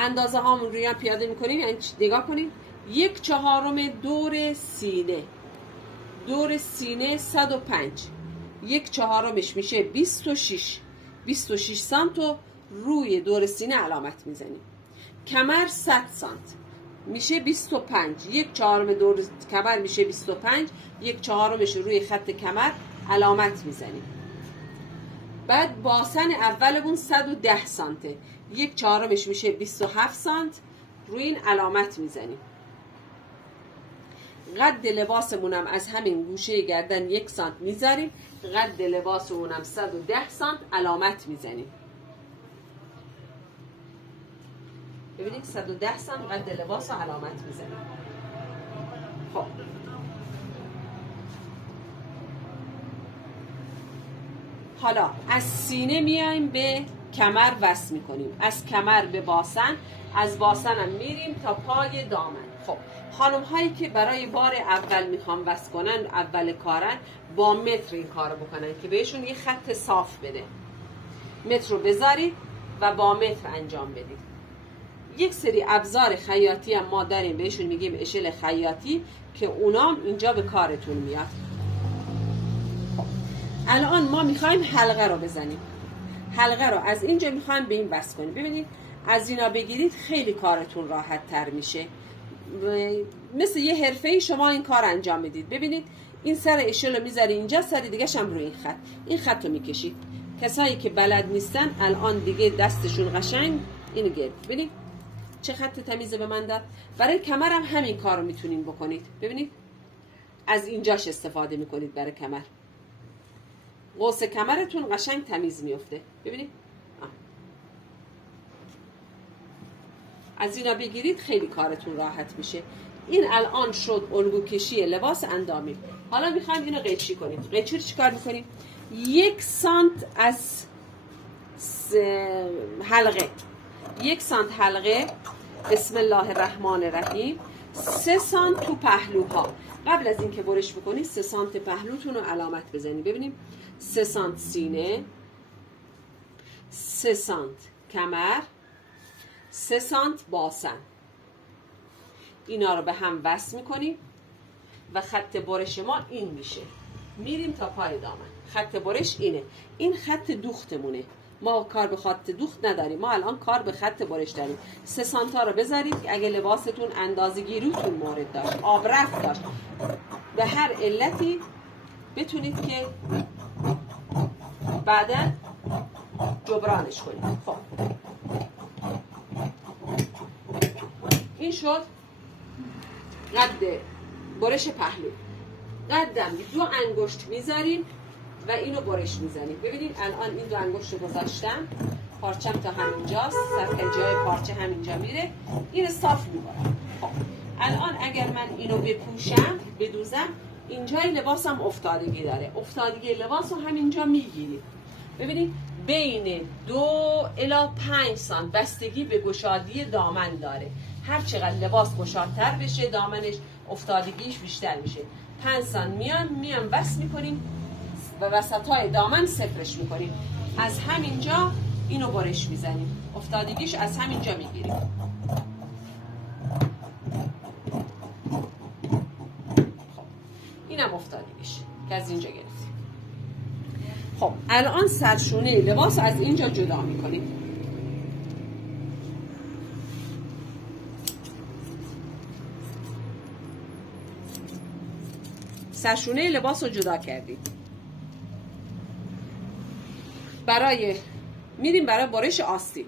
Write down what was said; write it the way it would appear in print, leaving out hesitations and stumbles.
اندازه هامون روی هم پیاده میکنیم. یعنی نگاه کنیم 1/4 دور سینه، دور سینه 105، 1/4 میشه 26 سانت رو روی دور سینه علامت میزنیم. کمر 100 سانت میشه 25، 1/4 دور کمر میشه 25، 1/4 روی خط کمر علامت میزنیم. بعد باسن اولمون 110 سانته، 1/4 میشه 27 سانت، روی این علامت میزنیم. قد لباسمونم از همین گوشه گردن 1 سانت میذاریم، قد لباسمونم 110 سانت علامت میزنیم. ببینید 110 سانت قد لباس رو علامت میزنیم. خب حالا از سینه میایم به کمر وصل میکنیم، از کمر به باسن، از باسن هم میریم تا پای دامن. خب خانم هایی که برای بار اول میخوام وصل کنن، اول کارن، با متر این کارو بکنن که بهشون یه خط صاف بده. متر رو بذارید و با متر انجام بدید. یک سری ابزار خیاطی هم ما داریم، بهشون میگیم اشل خیاطی، که اونام اینجا به کارتون میاد. الان ما میخوایم حلقه رو بزنیم. حلقه رو از اینجا میخوایم به این بس کنیم. ببینید از اینا بگیرید خیلی کارتون راحت تر میشه. مثل یه حرفه‌ای شما این کار انجام میدید. ببینید این سر اشل رو میذاری اینجا، سر دیگه هم روی این خط رو میکشید. کسایی که بلد نیستن الان دیگه دستشون قشنگ اینو گرفت. ببینید چه خط تمیزه به من داد. برای کمر هم همین کار رو میتونین بکنید. ببینید از اینجاش استفاده میکنید برای کمر. قوس کمرتون قشنگ تمیز میفته. ببینید از اینا بگیرید خیلی کارتون راحت میشه. این الان شد الگو کشی لباس اندامی. حالا میخوایم اینو قیچی کنیم. قیچی رو چیکار میکنیم؟ 1 سانت از حلقه، 1 سانت حلقه، بسم الله الرحمن الرحیم، 3 سانت تو پهلوها. قبل از اینکه برش بکنید 3 سانت پهلوتون رو علامت بزنید. ببینیم 3 سانت سینه، 3 سانت کمر، 3 سانت باسن. اینا رو به هم وصل میکنیم و خط برش ما این میشه. میریم تا پای دامن. خط برش اینه. این خط دوختمونه. ما کار به خط دوخت نداریم. ما الان کار به خط برش داریم. 3 سانتا رو بذارید. اگه لباستون اندازه‌گیریتون مورد داشت، آب رفت داشت، به هر علتی بتونید که بعدا جبرانش کنید. خب این شد قد برش پهلو. قدم 2 انگشت میذاریم و اینو برش میزنیم. ببینید الان این 2 انگشت رو گذاشتم، پارچم تا همینجاست، سطح جای پارچه همینجا میره، این صاف میکنم. خب الان اگر من اینو بپوشم، بدوزم، اینجای لباسم افتادگی داره. افتادگی لباس رو همینجا میگیریم. ببینید بین 2 الی 5 سانت بستگی به گشادی دامن داره. هر چقدر لباس گشادتر بشه دامنش افتادگیش بیشتر میشه. 5 سانت میام وصل میکنیم و وسطای دامن صفرش میکنیم. از همینجا اینو برش میزنیم. افتادگیش از همینجا میگیریم. خب اینم افتادگیش که از اینجا گرفتیم. خب الان سرشونه لباس از اینجا جدا میکنیم. سرشونه لباس رو جدا کردیم. میریم برای برش آستین.